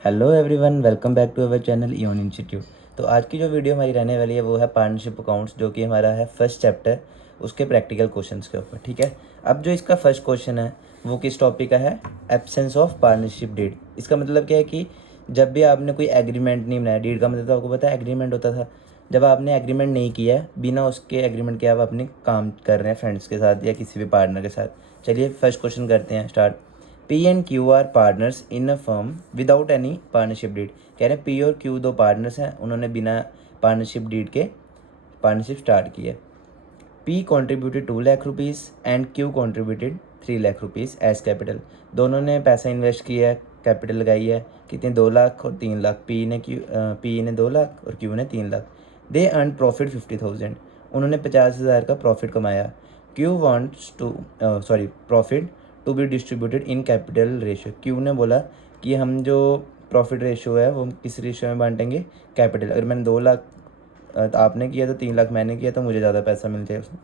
Hello everyone, welcome back to our channel even institute. तो आज की जो वीडियो हमारी रहने वाली है वो है पार्टनरशिप अकाउंट्स, जो कि हमारा है फर्स्ट चैप्टर, उसके प्रैक्टिकल क्वेश्चंस के ऊपर। ठीक है, अब जो इसका फर्स्ट क्वेश्चन है वो किस टॉपिक का है? Absence of partnership deed. इसका मतलब क्या है कि जब भी आपने कोई एग्रीमेंट नहीं बनाया, डीड का मतलब तो आपको पता है एग्रीमेंट होता था। जब आपने एग्रीमेंट नहीं किया है, बिना उसके एग्रीमेंट के आप अपने काम कर रहे हैं फ्रेंड्स के साथ या किसी भी पार्टनर के साथ। चलिए फर्स्ट क्वेश्चन करते हैं start. P and Q are partners in a firm without any partnership deed. कह रहे हैं पी और क्यू दो पार्टनर्स हैं, उन्होंने बिना पार्टनरशिप डीड के पार्टनरशिप स्टार्ट की है। P contributed 2 lakh rupees and Q contributed 3 lakh rupees as capital. दोनों ने पैसा इन्वेस्ट किया है, कैपिटल लगाई है। कितने? 2 लाख और 3 लाख। पी ने 2 लाख और क्यू ने 3 लाख। They earn profit 50,000। उन्होंने 50,000 का प्रॉफिट कमाया। Q wants to profit to be distributed in capital ratio. Q ने बोला कि हम जो प्रॉफिट रेशियो है वो किस रेशियो में बांटेंगे? कैपिटल। अगर मैंने 2 लाख तो आपने किया तो 3 लाख मैंने किया तो मुझे ज़्यादा पैसा मिलता है उसमें।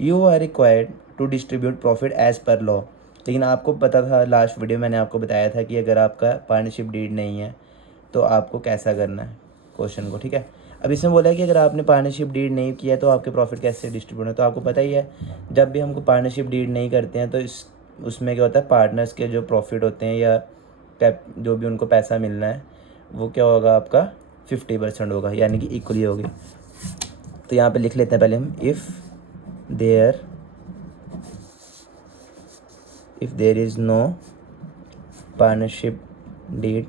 You are required to distribute profit as per law. लेकिन आपको पता था, लास्ट वीडियो मैंने आपको बताया था कि अगर आपका पार्टनरशिप डीड नहीं है तो आपको कैसा करना है क्वेश्चन को। ठीक है, अब इसमें बोला है कि अगर आपने पार्टनरशिप डीड नहीं किया तो आपके प्रॉफिट कैसे डिस्ट्रीब्यूट है। तो आपको पता ही है, जब भी हमको पार्टनरशिप डीड नहीं करते हैं तो इस उसमें क्या होता है, पार्टनर्स के जो प्रॉफिट होते हैं या कैप जो भी उनको पैसा मिलना है वो क्या होगा, आपका 50% होगा, यानी कि इक्वली होगी। तो यहाँ पे लिख लेते हैं पहले हम, if there is no partnership deed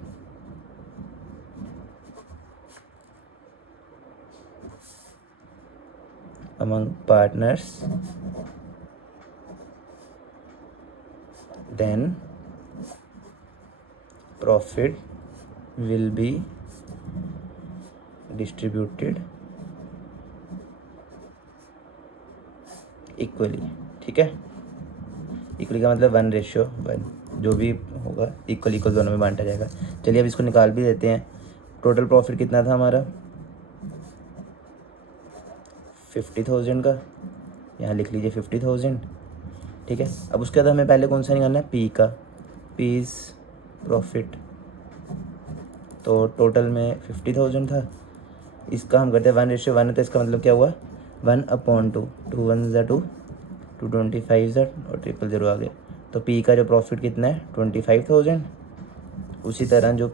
among partners, then profit will be distributed equally. ठीक है, इक्वली का मतलब 1:1, जो भी होगा इक्वल इक्वल दोनों में बांटा जाएगा। चलिए अब इसको निकाल भी देते हैं। टोटल प्रॉफिट कितना था हमारा? 50,000 का, यहाँ लिख लीजिए 50,000। ठीक है, अब उसके बाद हमें पहले कौन सा निकालना है? पी का। P is profit. तो टोटल में 50,000 था, इसका हम करते हैं 1:1 है, तो इसका मतलब क्या हुआ? 1/2। 2 1 ज़ा 2, 2 25 ज़ा और 000 आ गया। तो पी का जो प्रॉफिट कितना है? 25,000। उसी तरह जो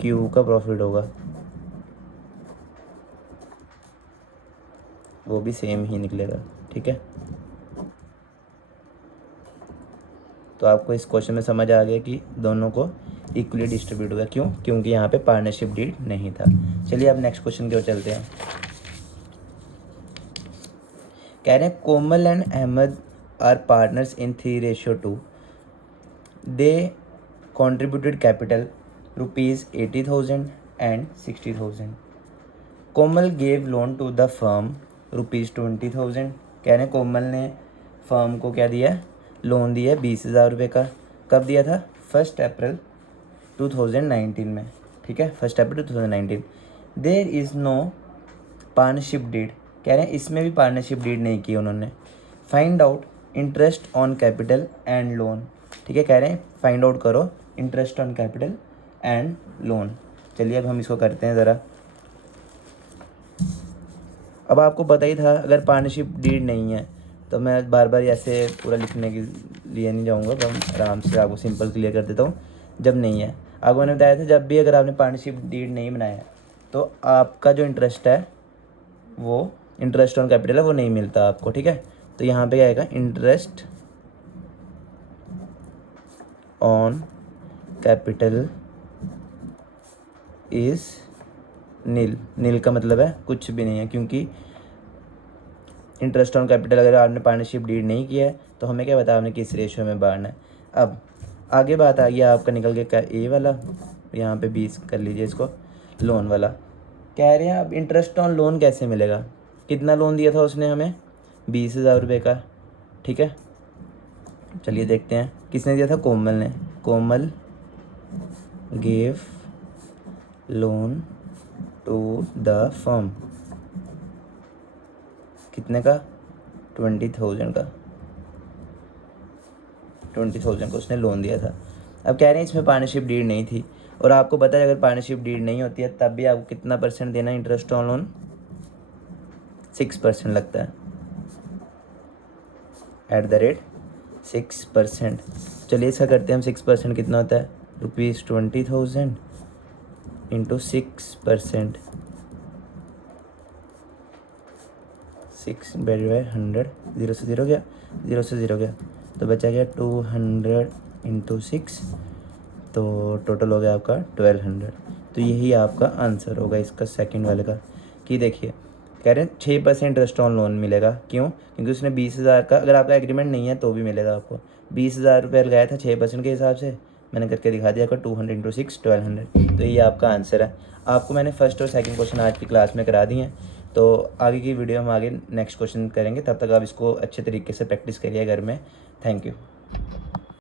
क्यू का प्रॉफिट होगा वो भी सेम ही निकलेगा। ठीक है, तो आपको इस क्वेश्चन में समझ आ गया कि दोनों को इक्वली डिस्ट्रीब्यूट होगा। क्यों? क्योंकि यहाँ पे पार्टनरशिप डीड नहीं था। चलिए अब नेक्स्ट क्वेश्चन की ओर चलते हैं। कह रहे हैं Komal and Ahmad are partners in 3:2। They contributed capital ₹80,000 and 60,000। Komal gave loan to the firm ₹20,000। कह रहे हैं कोमल ने फर्म को क्या दिया? लोन दिया है 20,000 का। कब दिया था? 1 अप्रैल 2019 में। ठीक है, 1 April 2019। There is no partnership deed. कह रहे हैं इसमें भी पार्टनरशिप डीड नहीं की उन्होंने। Find out interest on capital and loan. ठीक है, कह रहे हैं फाइंड आउट करो interest on capital and loan. चलिए अब हम इसको करते हैं ज़रा। अब आपको पता ही था, अगर पार्टनरशिप डीड नहीं है तो मैं बार बार ऐसे पूरा लिखने के लिए नहीं जाऊँगा, तो हम आराम से आपको सिंपल क्लियर कर देता हूँ। जब नहीं है, आपको मैंने बताया था, जब भी अगर आपने पार्टनरशिप डीड नहीं बनाया है तो आपका जो इंटरेस्ट है वो इंटरेस्ट ऑन कैपिटल है वो नहीं मिलता आपको। ठीक है, तो यहाँ पे क्या आएगा? इंटरेस्ट ऑन कैपिटल इज़ नील। नील का मतलब है कुछ भी नहीं है, क्योंकि इंटरेस्ट ऑन कैपिटल अगर आपने पार्टनरशिप डीड नहीं किया है तो हमें क्या पता आपने किस रेशियो में बांटना है। अब आगे बात आ गया आपका निकल के ए वाला, यहाँ पे 20 कर लीजिए इसको, लोन वाला। कह रहे हैं अब इंटरेस्ट ऑन लोन कैसे मिलेगा? कितना लोन दिया था उसने हमें? 20,000 का। ठीक है, चलिए देखते हैं किसने दिया था? कोमल ने। Komal gave loan to the firm. कितने का? 20,000 का। 20,000 का उसने लोन दिया था। अब कह रहे हैं इसमें पार्टनरशिप डीड नहीं थी, और आपको पता है अगर पार्टनरशिप डीड नहीं होती है तब भी आपको कितना % देना है इंटरेस्ट ऑन लोन, 6% लगता है @6%। चलिए इसका करते हैं हम 6% कितना होता है, ₹20,000 इंटू 6%, 6/100, 0 से 0 गया, 0 से 0 गया, तो बचा गया 200 इंटू 6, तो टोटल हो गया आपका 1200। तो यही आपका आंसर होगा इसका सेकंड वाले का। कि देखिए कह रहे हैं 6% इंटरेस्ट ऑन लोन मिलेगा, क्यों? क्योंकि उसने 20,000 का, अगर आपका एग्रीमेंट नहीं है तो भी मिलेगा आपको। 20,000 रुपये लगाया था 6% के हिसाब से, मैंने करके दिखा दिया आपका 200 इंटू 6, 1200। तो ये आपका आंसर है। आपको मैंने फर्स्ट और सेकंड क्वेश्चन आज की क्लास में करा दिए हैं, तो आगे की वीडियो हम आगे नेक्स्ट क्वेश्चन करेंगे। तब तक आप इसको अच्छे तरीके से प्रैक्टिस करिए घर में। Thank you.